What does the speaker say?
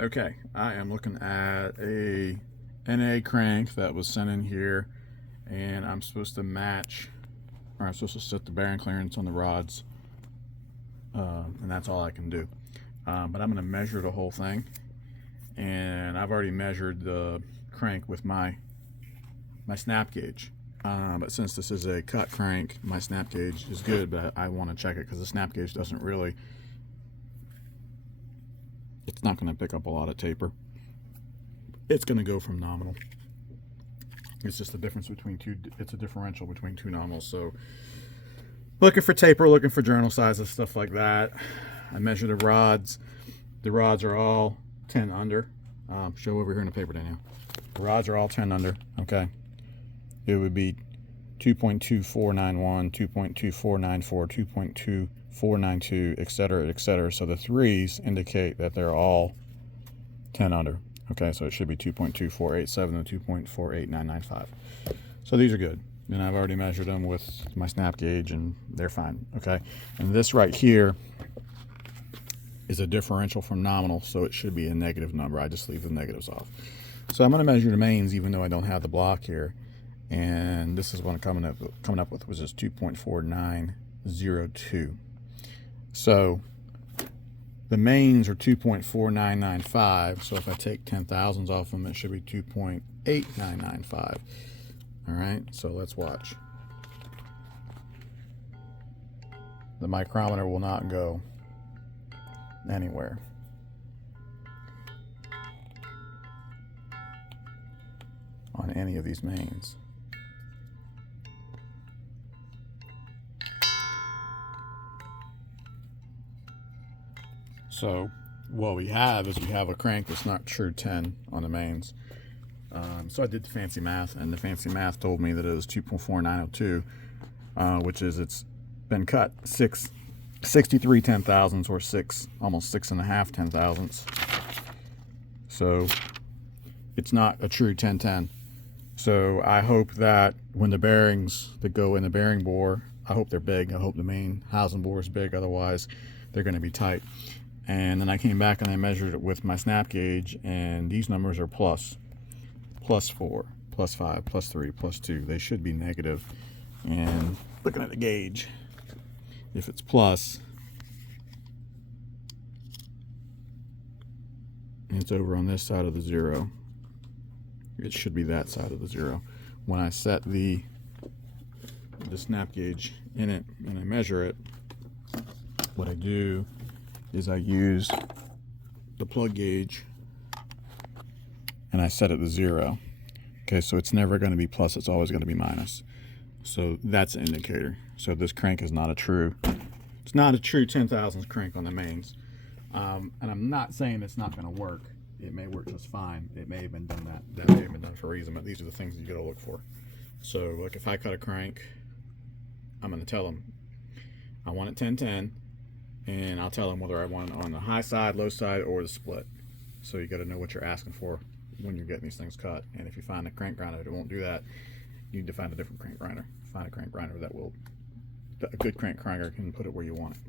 Okay, I am looking at a NA crank that was sent in here, and I'm supposed to match, or I'm supposed to set the bearing clearance on the rods, and that's all I can do. But I'm going to measure the whole thing, and I've already measured the crank with my snap gauge. But since this is a cut crank, my snap gauge is good, but I want to check it because the snap gauge doesn't really, it's not going to pick up a lot of taper. It's going to go from nominal. It's just a difference between two, it's a differential between two nominals. So looking for taper, looking for journal sizes, stuff like that. I measure the rods. The rods are all 10 under. Show over here in the paper, Daniel. The rods are all 10 under, okay? It would be 2.2491, 2.2494, 2.2492, etc., etc. So the threes indicate that they're all 10 under. Okay, so it should be 2.2487 and 2.48995. So these are good. And I've already measured them with my snap gauge and they're fine. Okay, and this right here is a differential from nominal, so it should be a negative number. I just leave the negatives off. So I'm going to measure the mains even though I don't have the block here. And this is what I'm coming up with, which is 2.4902. So the mains are 2.4995. So if I take 10,000s off them, it should be 2.8995. All right, so let's watch. The micrometer will not go anywhere. On any of these mains. So what we have is we have a crank that's not true 10 on the mains. So I did the fancy math, and the fancy math told me that it was 2.4902, which is it's been cut 63 10,000ths, or almost 6.5 10,000ths. So it's not a true 1010. So I hope that when the bearings that go in the bearing bore, I hope they're big. I hope the main housing bore is big, otherwise they're going to be tight. And then I came back and I measured it with my snap gauge, and these numbers are plus 4, plus 5, plus 3, plus 2. They should be negative. And looking at the gauge, if it's plus, and it's over on this side of the zero, it should be that side of the zero. When I set the snap gauge in it and I measure it, what I do is I use the plug gauge and I set it to 0. Okay, so it's never going to be plus, it's always going to be minus. So that's an indicator. So this crank is not a true, it's not a true 10,000s crank on the mains. And I'm not saying it's not going to work. It may work just fine. It may have been done that may have been done for a reason, but these are the things that you got to look for. So like if I cut a crank, I'm going to tell them I want it 1010, and I'll tell them whether I want it on the high side, low side, or the split. So you got to know what you're asking for when you're getting these things cut. And if you find a crank grinder that won't do that, you need to find a different crank grinder. Find a crank grinder that will, a good crank grinder can put it where you want it.